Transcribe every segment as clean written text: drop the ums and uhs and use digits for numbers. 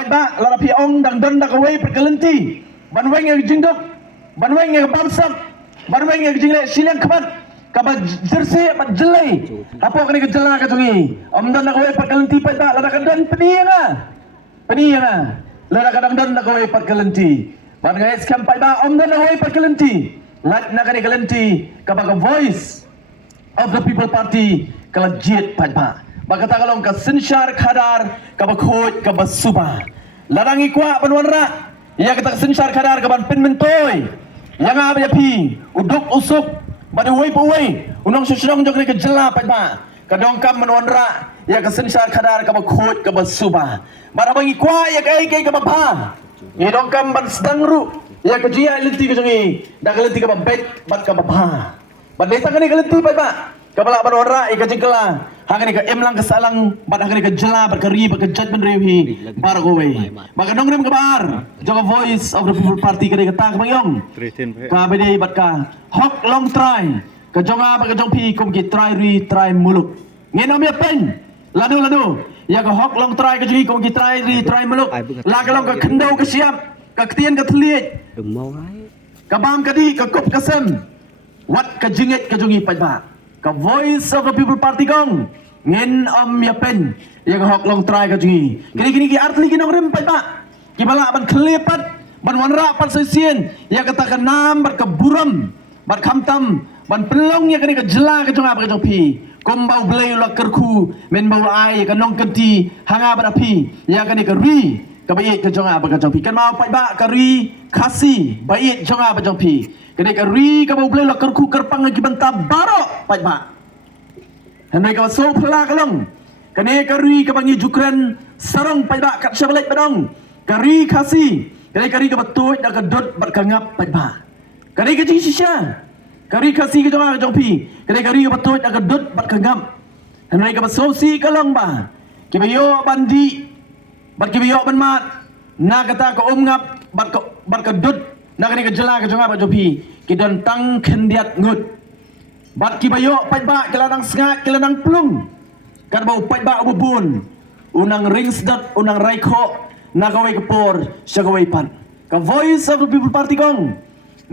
pai ba lara pi ong dang don dak away perkelenti ban weng yang jingdok ban weng yang bamsak ban weng yang jingle silang khabat kaba jersey bat jelai apa kini ke jela ka tungi om don dak away perkelenti pai ba lara kadon penianga lara kadang don dak away perkelenti ban guys kam pai ba om don dak away perkelenti lat nak kini kelenti kaba voice of the people party kala jet pai ba Bagata kalong ka Sinshar Khadar ka bakhoj ka basuba larang ikwa banwanra ya kita Sinshar Khadar ka ban pinmentoy yang abya pi uduk usuk badu wei puwei unong susunong jok ka jela pa ba kadong kam banwanra ya ka Sinshar Khadar ka bakhoj ka basuba barabang ikwa ya kai ka baba ya dong kam ban sedangru ya ka jia lenti ka jongi dak lenti ka babet bat ka baba ban deta ka ni lenti pa ba kabala banwanra ika jingkala hangani ka emlang kesalang bad hangani ka jela berkeri berkejudgment rewi baragowe maka nongrim kabar joga voice of the people party kade kata kamayong ka bede bat ka hok long try ka jonga ba ka jongpi kum ki try muluk ngenom ya pen ladu ya ka hok long try ka jongi kum ki try muluk la ka long ka khendau ka siap ka ktien ka thliet ka bam ka di ka kop ka sem wat ka jinget ka jongi pai ba ka voice of the people party kong ngin om ya pen ya ka hok long try ka jungi kini ki artli ki nong rem pai ba ki bala ban khlepat ban wanra pan sesien ya kata ka nam bat ka buram bat khamtam ban pelong ya kini ka jela ka jonga ba ka jongpi kombau blei la kerku men bau ai ka nong kenti hanga ba api ya kini ka ri ka bai ka jonga ba ka jongpi kan mau pai ba ka ri khasi bai jonga ba jongpi kini ka ri ka bau blei la kerku kerpang ki banta baro pai ba Henry ka so pula kalong kane kari ka bangi jukran sarong pai ba kat syabalet badong kari khasi kane kari ka batoi da ka dot bat ka ngap pai ba kane ka jingi sisha kari khasi ka jonga ka jongpi kane kari ka batoi da ka dot bat ka ngap Henry ka so si kalong ba ki bayo bandi bat ki bayo ban mat na kata ka ngap bat ka dot na kane ka jela ka jonga ba jongpi ki don tang khendiat ngut bat ki bayo pai ba kelanang sengat kelanang plung kan bau pai ba ubun unang ringsdat unang raiko nakawai kepor syakawai pan ka voice of the people party kong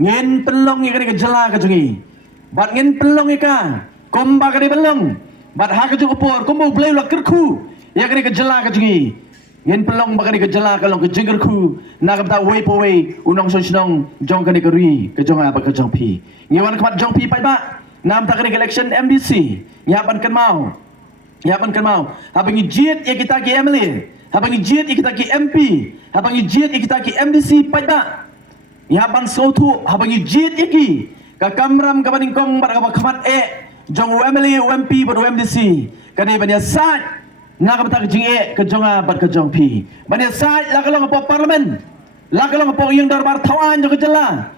ngin pelong ya ka jela ka jungi bat ngin pelong ka komba ka pelong bat ha ka jung kepor kombo blai la kerku ya ka jela ka jungi ngin pelong ba ka jela ka long ka jingerku na ka ta wei po wei unong sonong jong ka ri ka jonga ba ka jong pi ngiwan ka jong pi pai ba nam tak election MBC nyapan kan mau habang ijit ya kita ki MLA habang ijit ya kita ki MP habang ijit ya kita ki MDC pada nyapan sotu habang ijit ya ki ka kamram ka baningkong bar ka khamat jong MLA MP bar MDC kani banya sat na ka batak jing ka jonga bar ka jong pi banya sat la ka long po parlimen la ka long po yang darbar tawan jong jela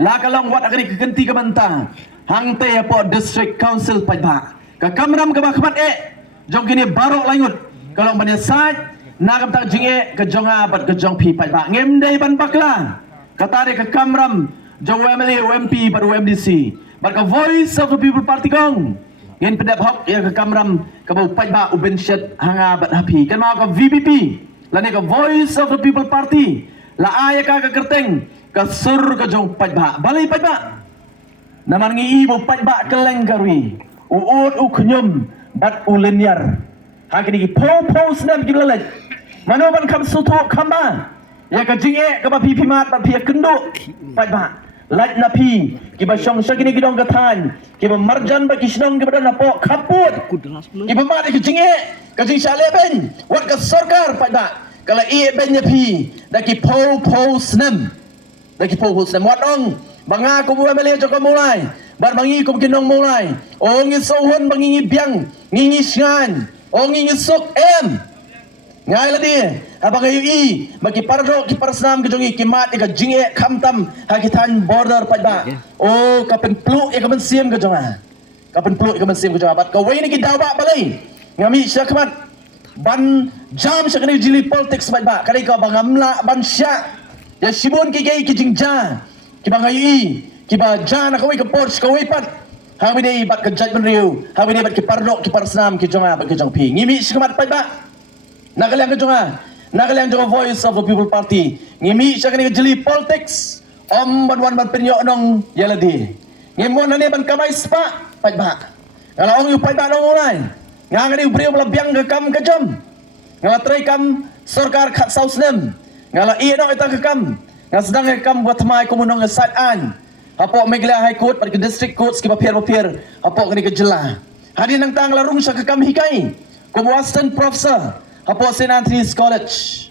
la ka long wat akari ka genti ka banta hang te po district council pai ba ka kamram ka bakmat jong kini barok langut kalau banya sat na kam tak jinge ka jonga bat ka jong pi pai ba ngem dei ban bakla kata de ka kamram jong MLA MP bat MDC bat ka voice of the people party kong ngin pedap hok ya ka kamram ka bau pai ba uben shet hanga bat happy kan mau ka VPP lani ka voice of the people party la aya ka kerteng ka sur ka jong pai ba balai pai ba naman ngi ibu pai ba keleng garwi uut uknyum bat uleniar hakini ki po snam ki lalet mano ban kam suto kamba ya ka jinge ka ba pi mat ba pi kendo pai ba lat na pi ki ba shong shakini ki dong ka than ki ba marjan ba ki snong ki ba na po kaput ki ba mat ki jinge ka jing shale ben wat ka sarkar pai ba kala e ben ya pi da ki po snam wat ong banga ko mo mele jo ko mulai bar bangi ko kinong mulai o ngi sohon bangi biang ngi syan o ngi sok em ngai la di abang ayu i bagi pardo ki parsam ki jongi ki mat ka jinge khamtam hakitan border pada o kapen plu e kamen sim ka jonga kapen plu e kamen sim ka jonga bat ka wei ni ki dawa balai ngami syakmat ban jam syakani jili politics pada kadai ka bangamla ban syak ya sibon ki gai ki jingja kiba ngayi kiba jana kawai ke Porsche kawai pat hawi dei bat ke judgment riu hawi dei bat ke parlok ke parsam ke jonga bat ke jong pi ngimi sikamat pai ba nakalang ke jonga Nagalang jong Voice of the People Party. Ngimi siya kani jeli politics. Ban penyo nong yaladi. Ngimon na ni ban kamay spa pajba. Ngalaong yu pajba nong ulay. Ngangani ubriyo malabyang gekam kajam. Ngala try kam sorkar khat sausnem. Ngala iya nong ita gekam. Ngala sedang gekam buat mai komunong ngesat an. Hapo Megla High Court pada district court ski papier hapo kani kejela. Hadin nang tang larung sa kakam hikai. Como assistant professor hapo St. Anthony's College.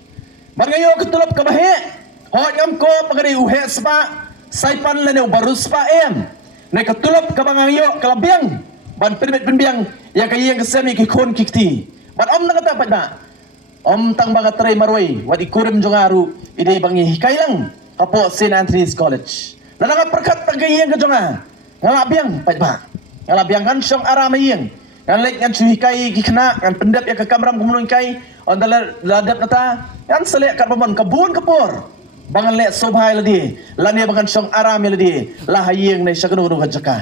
Bangayo ketulap kabahe. Hot ngam ko pagari uhe spa saipan lene barus spa em. Ne ketulap kabangayo kalabiang. Ban permit penbiang ya kayang kesemi kikon kikti. Ban om nang kata ba. Om tang baga tray marway wat ikurim jongaru ide bangi hikai lang hapo St. Anthony's College. Nanang perkat tagayang ka jonga. Ngalabiang pajba. Ngalabiang kan syong aramayang. Ngalek ngan suhikai kikna ngan pendap ya ke kamram kumunong kai on ladap nata kan selek kat pamon kebun kepor. Bangan lek sobhai ladi. Lani bangan syong aram ladi. Lahayang na syakano ka jaka.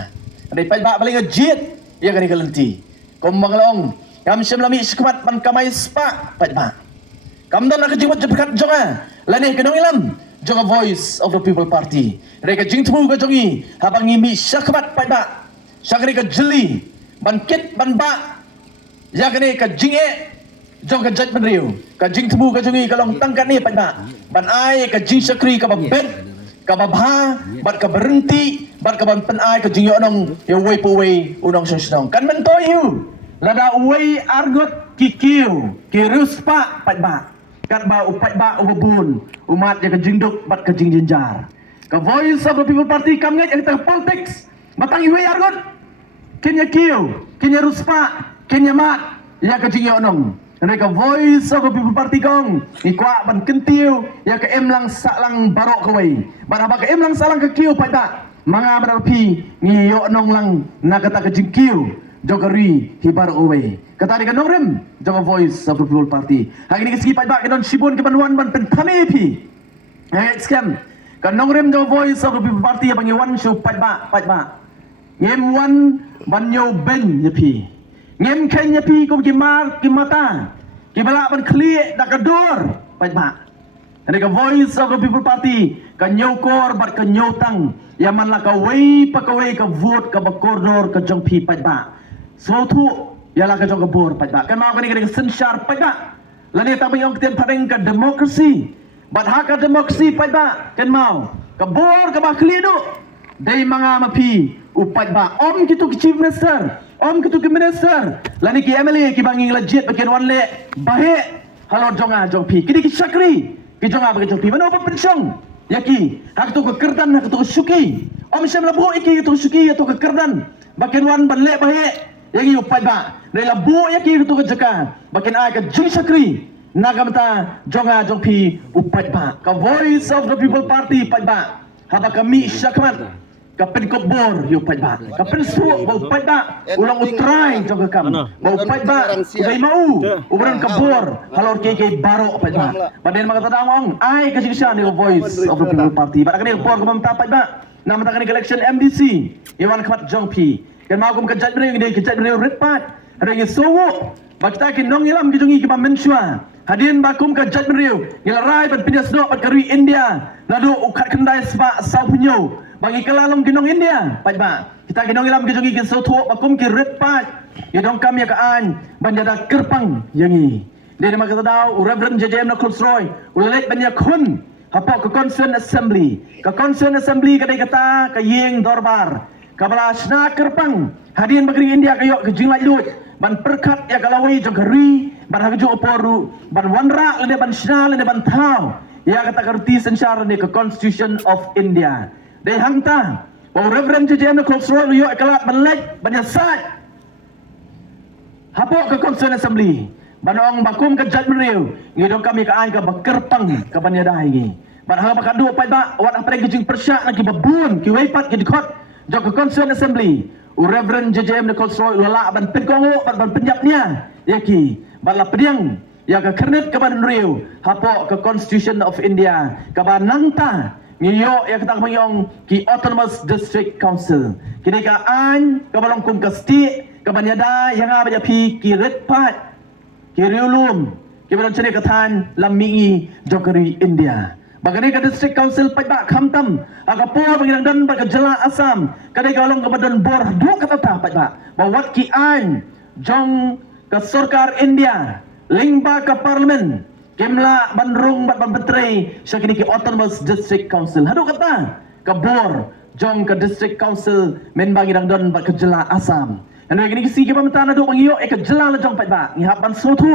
Ani pajba paling ngejit ya kani kalenti. Kom mangalong ngam syam lami skmat man kamay spa pajba. Kamdan nak jimat jepat jonga. Lani kenong ilam. Jonga Voice of the People Party. Mereka jing temu ke jongi. Habang ngimi syakmat pajba. Syakani ke jeli. Ban kit ban ba. Yakani ke jing jong ke jat menriu. Ke jing temu ke jongi kalong tangkat ni pajba. Ban ai ke jing syakri ke babet. Ke babha. Ban ke berhenti. Ban ke ban pen ai ke jing yonong. Ya way po way. Unong syong. Kan mentoyu. Lada way argot kikiu. Kirus pa pajba. Kat ba upat ba ubun umat yang kejingduk bat kejing jinjar. Ke Voice of the People Party kam ngai yang politics matang iwe argot. Kenya kiu, Kenya ruspa, Kenya mat ya kejing yonong. Mereka Voice of the People Party kong ikwa ban kentiu ya ke em lang saklang barok kawai. Ban apa ke em lang salang ke kiu pada manga berapi ni yonong lang nakata kejing kiu. Jogari hibar away. Kata dia kanong Joga Voice of the People Party. Hari ini keskipat bak kenon sibun ke banuan ban pentame pi. Scam. Kanong Joga Voice of the People Party yang panggil wan show patba. Ngem wan banyo ben nyepi. Ngem ken nyepi ko kimar kimata. Kibala ban kli dak kedor patba. Hari ke Voice of the People Party kanyo kor bat kanyo tang. Yaman la ka wei pakawei ka vote ka bakordor ka jongpi patba. So tu ialah ke jong kebor pajak. Kan mau kini sensar pajak. Lani tak bayang kita paling ke demokrasi. Bat hak ke demokrasi pajak. Kan mau kebor ke bakli tu. Dari manga mapi upat ba. Om kitu ke chief minister. Om kitu ke minister. Lani ki MLA ki banging legit bagian wan le bahe. Halo jonga jong pi. Kini ki syakri. Ki jonga bagi jong pi. Mana apa pensyong? Yaki hak tu ke kerdan hak tu ke syuki. Om syam labu iki tu syuki tu ke kerdan. Bagian wan ban le bahe. Yang ini upai ba, dari labu yang kiri tu kerjakan, bagian ai ke jing sakri, nagamata jonga jongpi upai ba, ke Voice of the People Party upai ba, haba kami syakmat, ke penkobor upai ba, ke pensuak upai ba, ulang utrai jonga kam, upai ba, ugai mau, uberan kebor, halor keke baro upai ba, badan mga tadamong, ai kesiksa ni Voice of the People Party, badan kani kebor kemamta upai ba, nama kani election MDC, iwan kmat jongpi. Kan mau kum kejat beri ini kejat beri repat ada yang sowo bakta kin nong ilam kijungi kiba mensua hadin bakum kejat beri ngelarai ban pindas do pat kari India ladu ukat kendai spa saupunyo bagi kelalong kinong India pajba kita kinong ilam kijungi kin soto bakum ki repat ya dong kami ya kaan ban jada kerpang yangi dia nama kata daw Reverend JJM na Kulsroy ulet ban ya kun hapok ke Concern Assembly kadai kata ke yeng dorbar kabala sna kerpang hadin bagri India kayo ke jingla lut ban perkat ya kalawai jogari ban hagju oporu ban wanra lene ban sna lene ban thau ya kata kerti sensar ni ke Constitution of India dei hangta wa Reverend JJM Kulsroy yo kalat ban lek ban yasat hapo ke Concern Assembly banong bakum ke jat meriu ngidong kami ke ai ke bakerpang ke ban yadai gi ban ha bakadu pai ba wat apa ke jing persyak lagi babun ki weipat ki dikot jok ke Concern Assembly Reverend JJM Kulsroy lala ban penkongo ban penjapnya yaki ban la pediang ya ke kernet ke ban riu hapo ke Constitution of India ke ban nangta ngiyo ya ketang mayong ki Autonomous District Council kini ka an ke balong kum ke sti ke ban yada yang apa pi ki red pat ki riulum kibaron chene kathan lammi jokeri India bagani ka district council pajba khamtam aga po bangidang dan ba jela Assam kadai galong ka badan bor du kata pajba bawat ki an jong ka sarkar India lingba ka parlimen kemla bandrung bat betrei syakini ki autonomous district council hadu kata ka bor jong ka district council men bangidang dan ba jela Assam anu gini si ki pamtana do bangiyo e ka jela la jong pajba ngihap ban sotu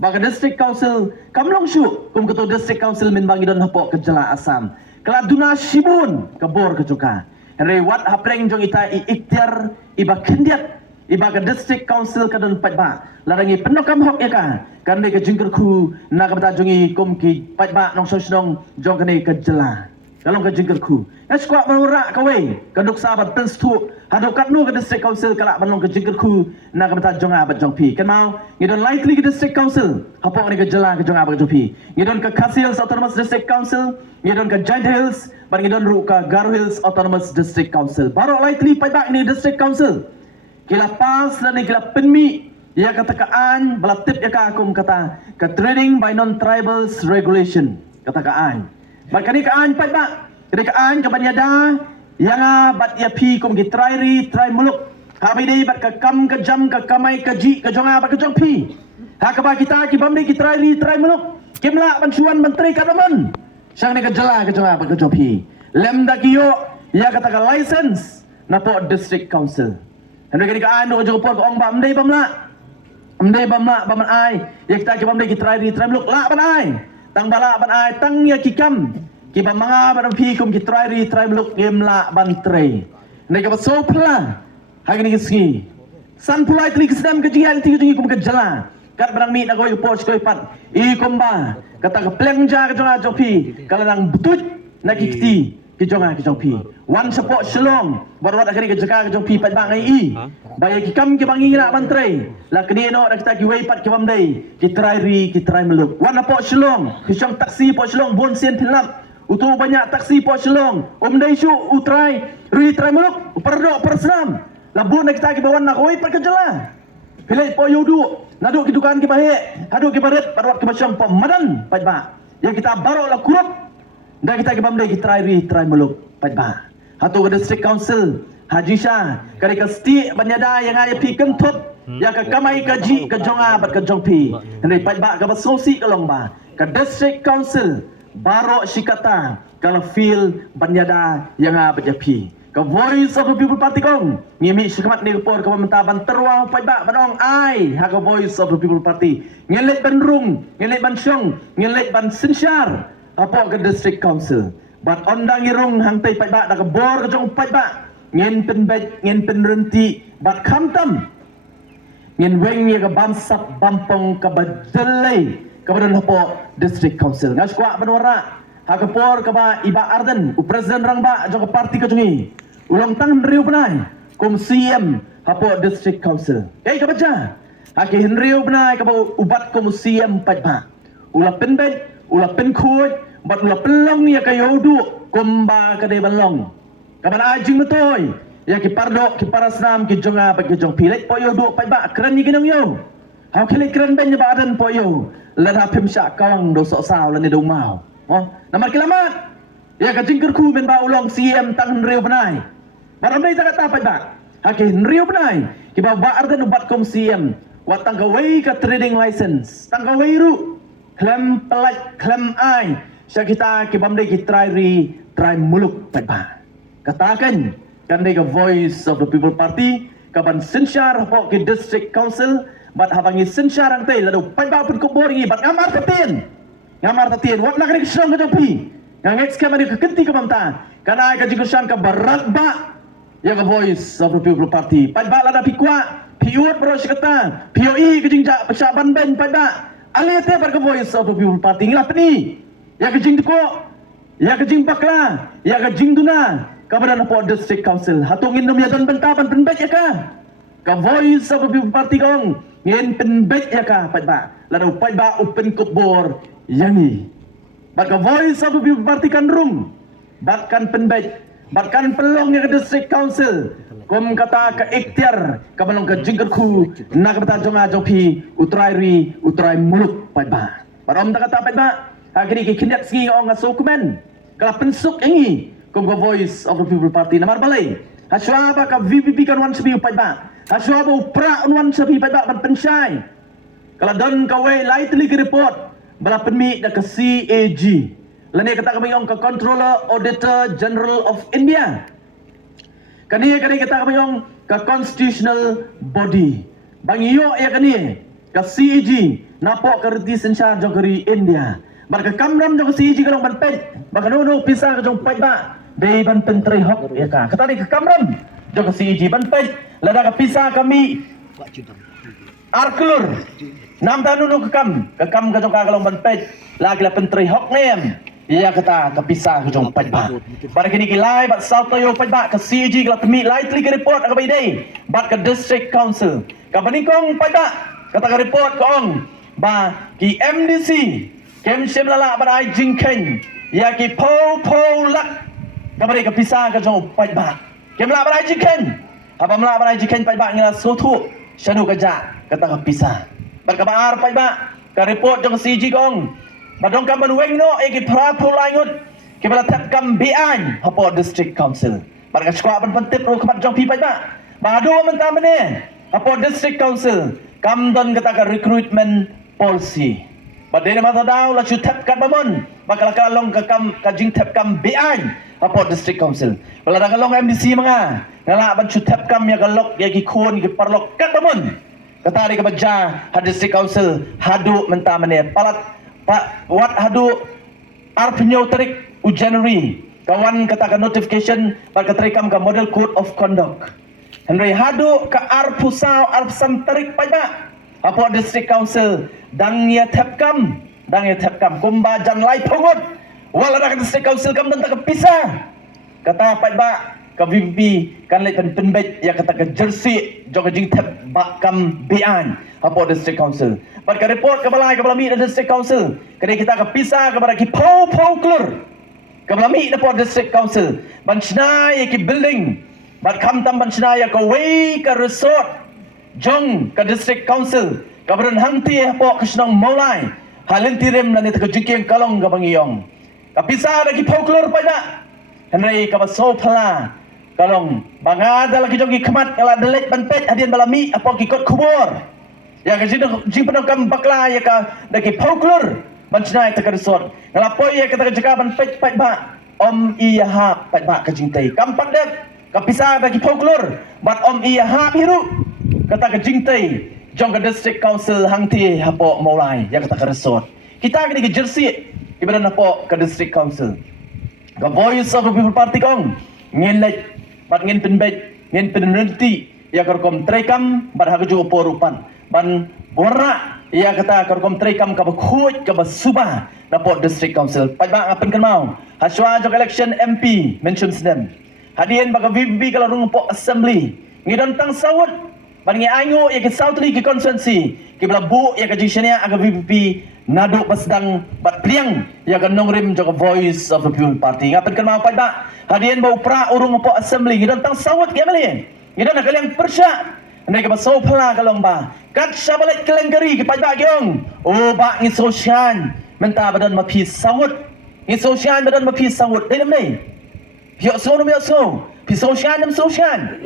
baga district council kamlong syu kum ketua district council min bangi don hapok ke jela Assam kala duna shibun ke bor ke juga re wat hapreng jong ita I ikhtiar iba kendiat iba ke district council ke don patba larangi penokam hok ya ka kan de ke jingker ku na ka bata jongi kum ki patba nong sosnong jong kene ke jela kalong ke jingker ku es kwa menura ka we ke duk sabat ten stu hadokat nu ke district council kala banong ke jingker ku na ka bata jonga bat jong pi kan mau ngidon likely ke district council hapok ni ke jela ke jonga bat jong pi ngidon ke Khasi autonomous district council ngidon ke Giant Hills bar ngidon ru ke Garo Hills autonomous district council baru likely patba ni district council kila pas dan kila penmi ya katakaan belatip ya ka akum kata ke trading by non tribals regulation katakaan bakani kaan patba kaan ke banyada yang bat ya pi kum ki try muluk kami dei bat ke kam ke jam ke kamai ke ji ke jonga bat ke jong pi ha ka ba kita ki bamde ki try muluk kimla bansuan menteri kadaman sang ni ke jela ke jonga bat ke jong pi lem da kiyo ya kata ka license na po district council hendak ni ka anu ke jong por ko ong bamde bamla baman ai ya kita ki bamde ki try muluk la ban ai tang bala ban ai tang ya ki kam ki ba mga ban pi kum ki try muluk gemla ban tray nei ka so pla hagini kiski san pulai tri kisdam ke jihan ti kum ke jala kat barang mi na goy por skoy pat I kumba kata ka pleng ja ke jonga jopi kala nang butut na kikti ki jonga ki jopi wan sapok selong barwat akhiri ke jaka ke jopi pat bang ai baya ki kam ki bangi na ban tray la kini no dak ta ki wei pat ki bamdai ki try meluk wan apok selong ki jong taksi po selong bon sen tilap utu banyak taksi po selong dai syu utrai try meluk perdo persam labun nak kita ki bawan nak wei pat ke jela pilih po yudu nadu ki dukan ki bahe hadu ki baret parwat ki basyam po madan patba yang kita baro la kurup dan kita ki bamdai ki try meluk patba hatu ke district council Haji Shah kari ka sti banyada yang ay pi kentup ya ka kamai ka ji ka jonga bat ka jongpi hendak patba ka basosi ka longba ka district council baro sikata kala feel banyada yang bat pi ka voice of the people party kong ngimi sikamat ni por ka pementaban terwa patba banong ai ha ka voice of the people party ngelet benrung ngelet ban syong ngelet ban sinsyar apa ka district council bat ondang irung hang tai patba da ka bor ka jong patba ngin penbet ngin penrenti bat khamtam ngin weng ye ka bamsap bampong ka badelai ka badan hapo district council ngas kwa banwara ha ka por ka ba iba arden u president rang ba jong ka parti ka jungi ulang tang riu benai kum CM hapo district council ei ka baca ha ke riu benai ka ba ubat kum CM patba ula penbet ula penkhoi bat ula pelong ya ka yodu kumba ka de balong kapan ajing betul ya ki pardo ki parasnam ki jonga ba ki jong pilek po yo do pa ba kran ni ginang yo ha kile kran ben ba adan po yo la ha pim sha kawang do so saw la ni do mau namar kilamat ya ka jingker ku ben ba ulong CM tang riu benai baram dai ta kata pa ba ha ki riu benai ki ba adan ubat kom CM wat tang ka wei ka trading license tang ka wei ru klem pelat klem ai sya kita ki bam dai ki try muluk pa ba katakan kan dia voice of the people party kapan sensyar hok ke district council bat habangi sensyar ang tay lado paiba pun kubor ngi bat ngamar tatin wat nak ni song ka pi yang ex kamari ka kenti ka mamta kana ka jigusan ka barat ba ya ka voice of the people party paiba lada pikwa piut bro sikata POE ka jingja pasaban ben paiba alete bar ka voice of the people party ngilap ni ya ka jing ko ya ka jing pakla ya ka jing duna kabadan po district council hatungin num yadan bentaban penbet ya ka voice of the people party kong ngin penbet ya ka patba lado patba open kubor yangi bat ka voice of the people party kan rung bat kan penbet bat kan pelong ya ka district council kum kata ke ikhtiar kabalong ke jingker ku nak kata jonga jopi utrai mulut pai ba barom ta kata pai ba agri ke kinyak singi ong aso kumen kala pensuk ingi kum go voice of the people party namar balai haswa ba ka VPP kan wan sabi pai ba haswa ba upra wan sabi pai ba ban pensai kala don ka wei lightly ke report bala penmi da ke CAG lani kata kami ong ka controller auditor general of India kani kita kami ong ka constitutional body bang iyo ya kani ka CAG napo ka reti sensar jogeri India bar ka kamram jog CAG ka ban pet baka no pisa ka jong pai ba dei ban pentrei hok ya ka kata ni ka kamram jog CAG ban pet lada ka pisa kami arklur nam tanu no ka kam ka jong ka kalong ban pet lagi la pentrei hok nem ia kata kepisah ke jong pada pada kini kilai bat South Toyo pada ke CAG kalau kami lightly ke report ke bidai bat ke district council ke banikong pada kata ke report ke ong ba ki MDC kem sem lala bat ai jingken ya ki po lak ke bari kepisah ke jong pada kem lala bat ai jingken apa mala bat ai jingken pada ngila sotu syadu kerja kata kepisah bat ke bar pada ke report jong CAG ke ong badong kam banweng no eki pra pulangut ke bala tap kam bian hapo district council barka skwa ban pentip ro kamat jong pi pai ba bado menta mene hapo district council kam don kata ka recruitment policy badene mata daw la chu tap kat bamon bakal kalong ka kam ka jing tap kam bian hapo district council bala da kalong MDC mga ngala ban chu tap kam ya kalok ya ki khon ki parlok kat bamon kata ri ka baja ha district council hadu menta mene palat Pak, wat hadu arpnyo tarik January kawan katakan notification bar katrikam ka model code of conduct Henry hadu ka arpusau arpsan tarik pada apa district council dang ya tepkam kumba jan lai pongot wala ka district council kam dan tak pisah kata pada ka VP kan lai penbet ya kata ka jersey jog jing tep bakam bian apa district council bar ka report ka balai ka balami district council kini kita ka pisah kepada ki pau klur ka balami na po district council ban snai ki building bat kam tam ban snai ka way ka resort jong ka district council ka baran hangti po ka snong maulai halin tirem na ni ka jingking kalong ka bangiyong ka pisah ki pau klur pada henry ka baso phala kalong bangada lagi jong hikmat kala delet bantet hadian balami apa ki kot kubur ya ka jing penokam bakla ya ka daki pauklur bancnai ta ka resort ngalapoy ya kata jaka ban pet ba om iya ha pet ba ka jingtai kampak dek ka pisah daki pauklur bat om iya ha biru kata ka jingtai jong ka district council hangti hapo maulai ya kata ka resort kita kini ke jersey ibadan hapo ka district council ka voice of the people party kong ngelek bat ngin penbet ngin penrenti ya korkom trekam bat hagju porupan ban borra ya kata korkom trekam ka bakhuj ka basubah na po district council pada apen kan mau haswa jok election MP mentions them hadien baka VPP kalau rung po assembly ngidon tang sawut ban ngi ango ya ke southly ke constituency ke bla bu ya ka jishania aga VPP nado pasdang bat priang ya ka nongrim jok voice of the people party ngapen kan mau pada hadien bau pra urung po assembly ngidon tang sawut ke malin ngidon nakaliang persya mereka baso pala kalong ba kat sabalit kelengkari ke pada gyong oh ba ngi sosian menta badan mapi sawut ngi sosian badan mapi sawut dalam ni pio so no pio so pi sosian nam sosian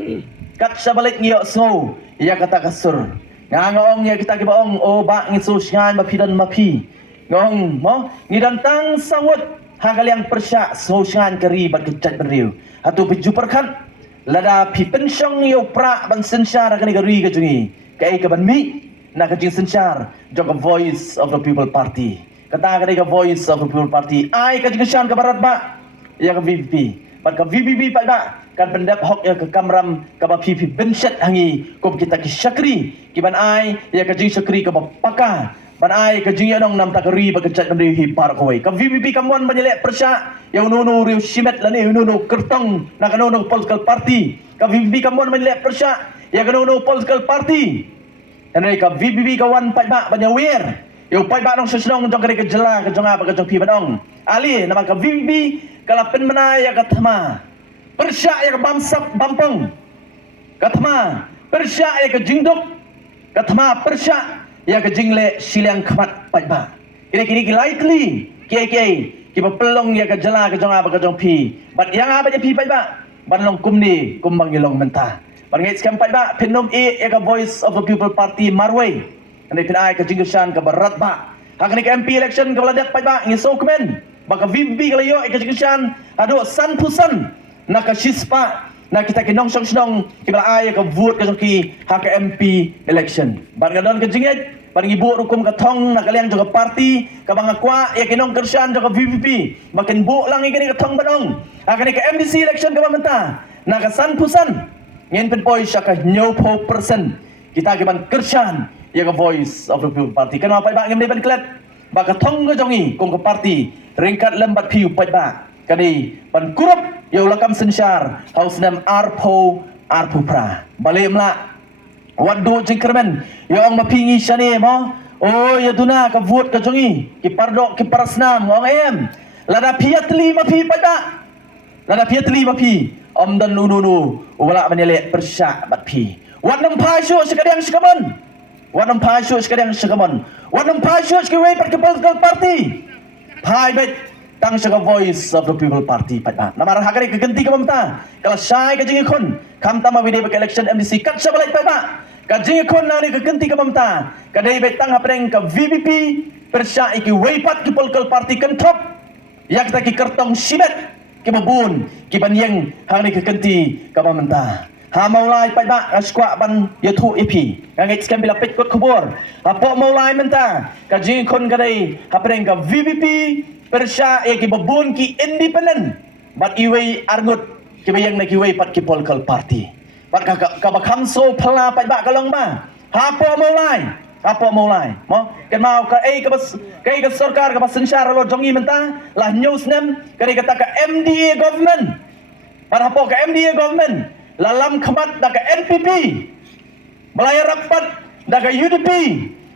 kat sabalit ngi so ya kata kasur ngong ya kita ke baong oh ba ngi sosian mapi dan mapi ngong mo ngi dantang sawut hagaliang persya sosian kari bat kecat beriu atau bejuperkan lada pi pensyong yo pra ban sensar kani gari ka jungi kai ka ban mi na ka jing sensar jong voice of the people party kata ka ka voice of the people party ai ka jing shan ka barat ba ya ka VPP bat ka VPP pa ba kan pendap hok ya ka kamram ka ba pi benset hangi ko kita ki syakri ki ban ai ya ka jing syakri ka ba paka ban ai ka jing anong nam takari ba ka chat ban hi par ko ka VPP kamwan banyele persya yang nono riu simet lani nono kertong na kanono political party ka VPP kamon manile persya ya kanono political party anai ka VPP kawan pai ba banyawir yo pai ba nong sesnong jong kare ke jela ke jonga ba ke jong pi banong ali nama ka VPP kala pen mana ya ka thama persya ya ka bamsap bampong Katma persya ya ke jingduk. Katma persya ya ke jingle siliang khamat pajba. Kini lightly kiai kiba pelong ya ke jala ke jong apa ke jong pi. Bat yang apa je pi pajba. Ban long kumni kumbang ilong mentah. Ban ngait skam pajba penum ya ke Voice of the People Party Marway. Ani pinai ke jingushan ke barat ba. Hakni ke MP election ke baladak pajba ngiso kemen. Baka VB ke layo ke jingushan ado san pusan nak ke sispa na kita kinong song kita ay ka vote ka ki hak MP election ban gadon ke jingit ban ibu hukum ka thong na kalian juga parti ka bang kwa ya kinong kersan juga VVP makin bu lang ikini ka thong banong akan ke MDC election ka menta na ka san pusan ngin pen poi sya ka nyo po persen kita ke ban kersan ya ka Voice of the People Party kan apa ba ngim ban klet ba ka thong ka jongi kong ka parti ringkat lembat piu pai ba kani ban kurup ya ulakam sensyar haus nam arpo pra balik mla wadu jingkermen ya ong mapingi syane mo oh ya duna ka vote ka jongi ki pardo ki parasnam ong em lada piatli mapi pada lada piatli mapi om dan nunu wala manele persya bat pi wadam pasyo sekadang sekaman wadam pasyo sekadang sekaman wadam pasyo sekawai pat ke political party pai bet tang saka Voice of the People Party pada namar hakari kegenti ke pemta kalau syai ke jingi kon kam tama video ke election MDC kat sabalai pada ka jingi kon nari kegenti ke pemta kadai betang hapreng ke VVP persya iki weipat ke political party kentop yak ta ki kertong sibet ke babun ki banyeng hang ni kegenti ke pemta ha maulai pada askwa ban youtube EP ngai skam bila pet kot khobor apo maulai menta ka jingi kon kadai hapreng ke VVP persya ya ki babun ki independent bat iwei argut ki bayang na ki wei pat ki political party pat ka bakam so phala pat ba kalong ba hapo maulai mo kan mau ka ka sarkar ka sensyar lo jongi menta lah news nem kari kata ka MDA government pat hapo ka MDA government lalam khamat da ka NPP melayar rapat da ka UDP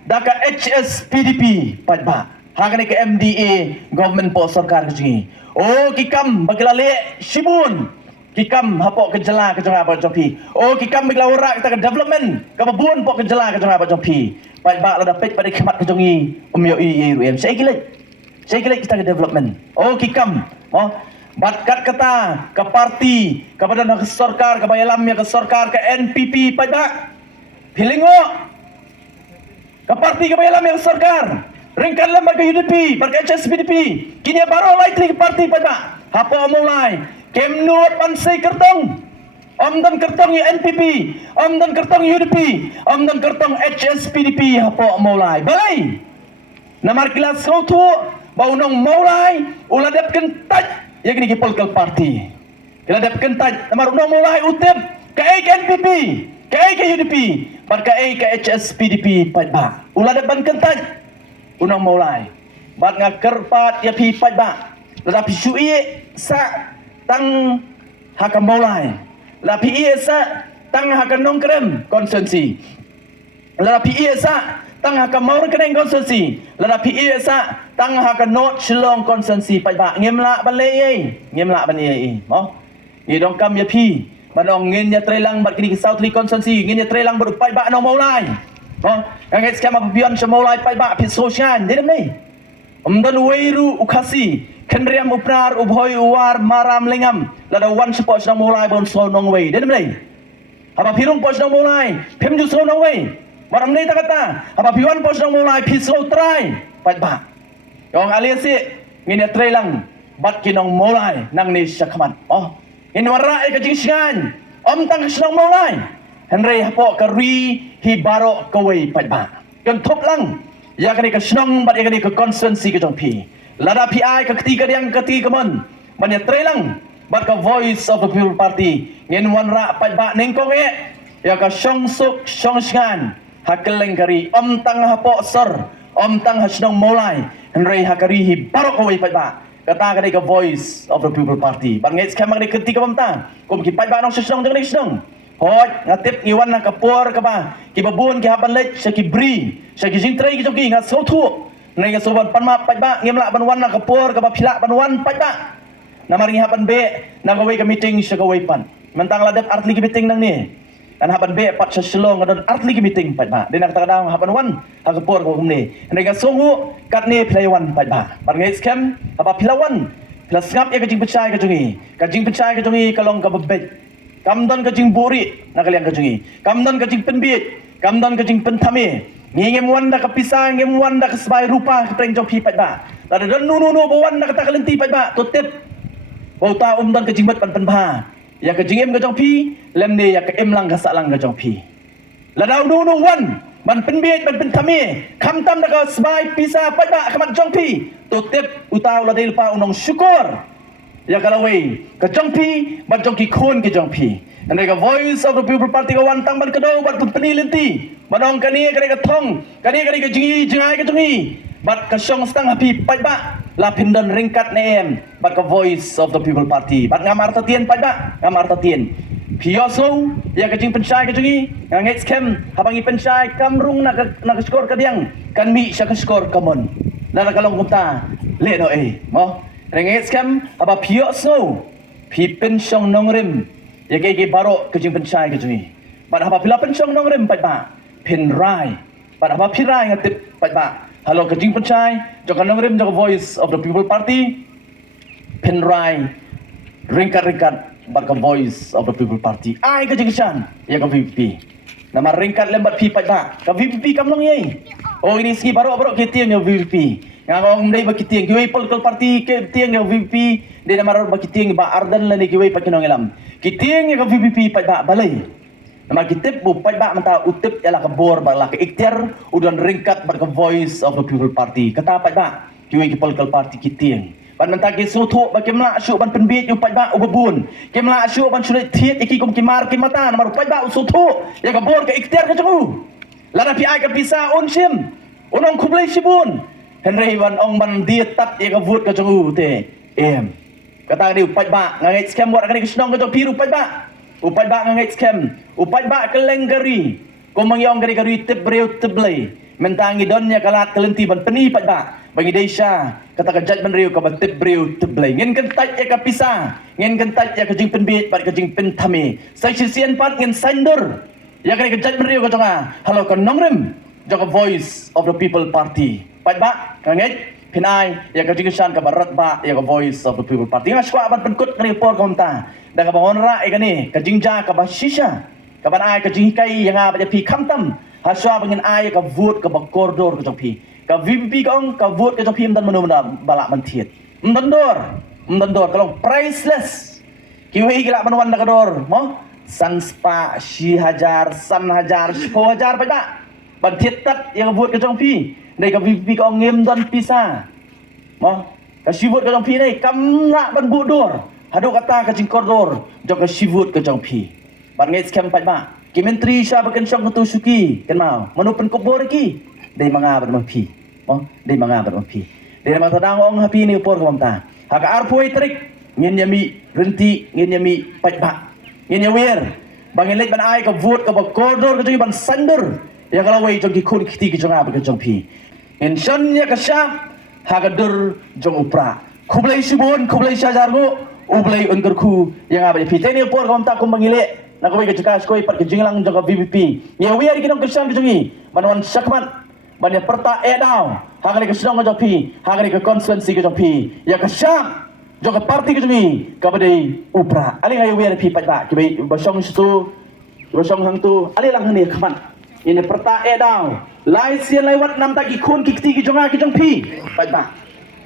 da ka HSPDP pat ba hakani ke MDA government po sarkar ke jingi oh kikam bagilale shibun kikam hapo ke jela ke janga apa jopi oh kikam bagila ora kita ke development ke babun po ke jela ke janga apa jopi pai ba la dapat pada khmat ke jongi umyo i ru em sai kilet kita ke development oh kikam oh bat kat kata ke parti ke badan ke sarkar ke bayalam ya ke sarkar ke NPP pai ba pilingo ke parti ke bayalam ya ke sarkar ringkan lembaga UDP, pada HSPDP, kini baru likely ke parti pada apa mulai kemnut pansai kertong, dan kertong NPP, dan kertong UDP, dan kertong HSPDP apa mulai balai, namar kelas kau tu bau nong mulai uladap kentaj, ya kini political party, uladap kentaj, namar nong mulai utip ke NPP, ke UDP, pada ke HSPDP pada uladap ban kentaj. Unang mulai bat nga kerpat ya pi pada tetapi sui sa tang hakam mulai lapi sa tang hakam nongkrem konsensi lapi sa tang hakam mau keneng konsensi lapi sa tang hakam not shlong konsensi pada ngemla balei mo ni dong kam ya pi manong ngin ya trelang bat kini southly konsensi ngin ya trelang berupai ba no mulai oh, yang skema bion semulai pai ba pi sosial jadi ni. Dan weiru ukasi kendriam uprar ubhoi uwar maram lengam lada wan support sedang mulai bon so nong wei jadi ni. Apa pirung pos sedang mulai pem ju so nong wei. Maram ni tak kata apa piwan pos sedang mulai pi so try pai ba. Yang aliasi ngini try lang bat kinong mulai nang ni syakman. Oh, ini warra ke jingsan. Tang sedang mulai. Henry hapo kari hibaro kawai pada. Kan top lang. Ya kani ke senong bat ya kani ke konsensi ke jongpi. Lada PI ke ketiga mon. Banyak trelang bat ke Voice of the People Party. Ngin wanra pada nengkong ya ke syongsuk syongskan hakeleng kari tang hapo sor tang hasnong mulai. Henry hakari hibaro kawai pada. Kata kani ke Voice of the People Party. Bangit kamang ni ketiga pemta. Kum kipai ba nong senong jangan senong. Hoi ngatip iwan na kapur ka ba kibabun ki haban lech sa kibri sa kijintray ki jogi ngat sotu nay nga soban panma pajba ngimla banwan na kapur ka ba pila banwan pajba namaring haban be na gaway ka meeting sa gaway pan mentang ladap artli ki meeting nang ni kan haban be pat shalong adon artli meeting pai ba dina kadang haban wan hakapor ko kumni nega songu katne playwan pai ba barngai scam apa pilawan plus ngap ya kajing percaya kajing percaya kalong ka babet kamdon kajing buri nakaliang kajing kamdon kajing penbiet kamdon kajing pentame ngem wanda ka pisang ngem wanda ka sebai rupa ka preng jopi pai ba la don nu bawan nak kata kalenti pai ba totep bauta umdan kajing bat pan ba ya kajing em kajong pi lem ne ya ka em lang ka sa lang kajong pi la dau nu wan ban penbiet ban pentame kamtam nak ka sebai pisa pai ba kamat jong pi totep utau la del pa unong syukur ya kalawai kajong pi ban jong ki khon kajong pi and the voice of the people party ka wantang ban kado ban penilenti manong kani ka thong kani ka jingi jingai ka tungi bat ka syong stang happy pai ba la pindon ringkat nem bat ka voice of the people party bat ngamar tatien pai ba ngamar tatien pioso ya ka jing pensai ka jingi ngets kem habangi pensai kamrung nak skor ka diang kan mi sya ka skor kamon la kalong kumta le no mo ngets kem aba pioso pi pensyong nongrim ya ke baro ka jing pensai ka jingi bat haba pila pensyong nongrim pai ba pen rai pada apa pirai ngatip pai ba halo kajing pencai jokan nongrim jok voice of the people party pen rai ringkat bar ka voice of the people party ai kajing kesan ya ka VVP nama ringkat lembat pi pai ba ka VVP kamlong yai oh ini ski baro ketiang ya VVP ngangong dai ba kitiang kiwai political party ketiang ya VVP de nama ba kitiang ba ardan la ni kiwai pakinong elam kitiang ya ka VVP pai ba balai nama kitip bupai ba manta utip yala ka bor ba la ka ikhtiar udon ringkat bar ka voice of the people party kata pai ba kiwi ki political party kitiang ban manta ki suthu ba kemla syu ban penbiet yu pai ba ubun kemla syu ban sulit thiet iki kom kimar ki mata nama pai ba suthu ya ka bor ka ikhtiar ka chu la na pi ai ka pisa on sim onong khublai sibun henry ban ong ban dia tat ya ka vot ka chu te em kata ni pai ba ngai scam wat ka ni snong ka chu piru pai ba upai ba ngai scam upai ba kelenggari ko mangyong gari tip breu teblai mentangi donnya kalat kelenti ban peni pai ba bagi desa kata ka judgment riu ka ban tip breu teblai ngin kentat ya ka pisa ngin kentat ya ka jing penbit pat ka jing pentame sai sisian pat ngin sandur ya ka judgment riu ka tonga halo ka nongrem jaka voice of the people party pai ba ngai pinai ya ka jingisan ka barat ba ya ka voice of the people party ngaswa ban penkut ka report komta da ka bangon ra ka jingja ka basisha ka ban ai ka jingkai yang apa pi kamtam haswa bangin ai ka vote ka bakordor ka jopi ka VVP ka ong ka vote ka jopi dan menuna balak mantiet mendor kalau priceless kiwi gila banwan da kador mo sanspa shi hajar san hajar 10,000 pa ba ban thiet tat yang vote ka jopi đây ka VVP ka ong ngem don pisa mo ka shi vote ka jopi nei kamna ban budur hado kata ka jing koridor jok ka shivut ka jong pi ban ngai scam pai ba ki menteri sha bakan syong tu suki kan mau manupen kubor ki dei manga ban pi oh dei manga ban pi dei ma tadang ong happy ni por kam ta ha ka arpoi trik ngin yami renti ngin yami pai ba ngin yawer bangin let ban ai ka vote ka ba koridor ka jong ban sandur ya kala wei jong ki kun kiti ki jong ba ka jong pi in shan ya ka sha ha ka dur jong upra khublai sibon khublai shajar go ublai ungerku yang apa pi teni por kom ta kom bangile na ko ke jukas ko ipat ke jinglang jong VVP ya wi ari kinong kesan ke jongi banwan sakmat ban ya perta edau hagani ke snong jong pi hagani ke constituency ke jong pi ya ke syam jong parti ke jongi ka badai upra ali ngai wi ari pi pat ba ke bai basong situ basong hang tu ali lang ni kaman ini perta edau lai sian lai wat nam ta ki khun ki ti ki jonga ki jong pi pat ba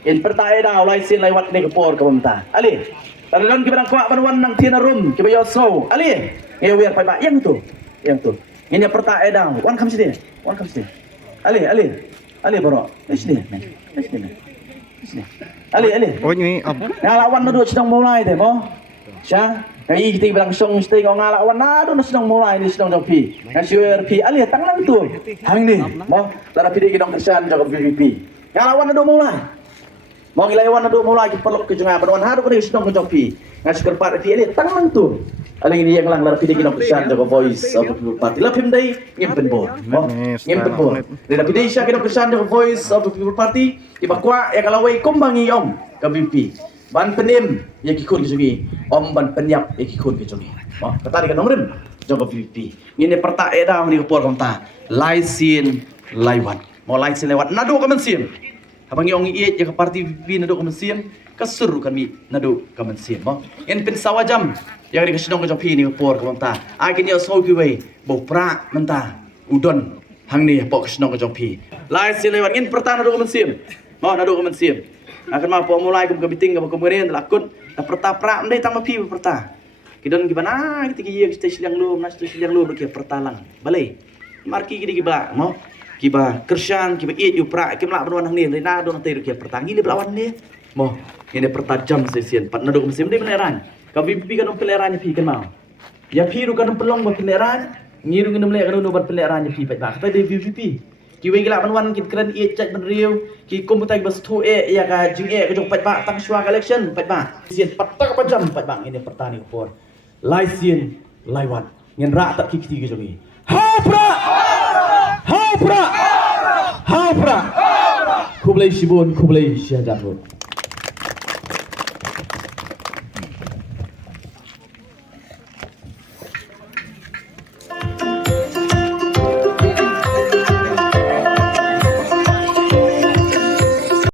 in perta edau lai sian lai wat ni ke por ka pamta ali Tadon kita kuat banwan nang tina room kita yoso ali ngewer pai ba yang tu ini perta edang wan kam sini ali bro sini ali oh ini ngalawan nadu sedang mulai deh mo sya ngai kita bilang song stay ngalawan nadu sedang mulai ni sedang jopi ngasiwer pi ali tangan tu hang ni mo lara pidi kita kesan jaga VVP ngalawan nadu mulai mau ngilaiwan adu mulai ki perlu ke junga banwan haru ko sedang ko jopi ngas kerpat ti ele tangan tu ali ini yang lang lar pidi kinong kesan jaga voice of the people party lapim dai ngimpen bor ngimpen bor de pidi sya kinong kesan jaga voice of the people party ki bakwa ya kalau wei kumbangi om ka VP ban penim ya ki kun ki jungi om ban penyap ya ki kun ki jungi kata di kanong rim Joko VVP. Ngine perta eda ni por kamta. Lai sin laiwat. Mau lai sin laiwat nado kamen sim. Habang yung iet ya parti VVP nado kamen sim. Kasur kami nado kamen sim mo. En pin sawajam. Yang ni kasidong ka jopi ni por kamta. Akin yo so kiwe bo pra menta udon hang ni po kasidong ka jopi. Lai sin laiwat ngin perta nado kamen sim. Mo nado kamen sim. Akan ma po mulai kum kabiting ka kemudian lakun na perta pra ndai tang mapi perta. Kidon gimana kita kiye kita silang lu nas tu silang lu berkia pertalang balai marki gidi giba mo kiba kersan kiba iet yu pra kimla berwan hang ni na do nanti berkia pertang ini belawan ni mo ini pertajam sesian pat nado musim ni beneran ka VVP kan peleran ni pi kan mau ya pi ru kan pelong ba peleran ngiru ngin mele kan no ban peleran ni pi pat ba kata di VVP kiwe gila ban kit keren iet chat ban riu ki komputer bas tu ya ka jing ka jong pat ba tang shwa election pat ba sien patak pajam pat ba ini pertani por lai sien lai wan ngen ra tak kiki ke jongi hapra hapra hapra kublai shibun kublai syahdan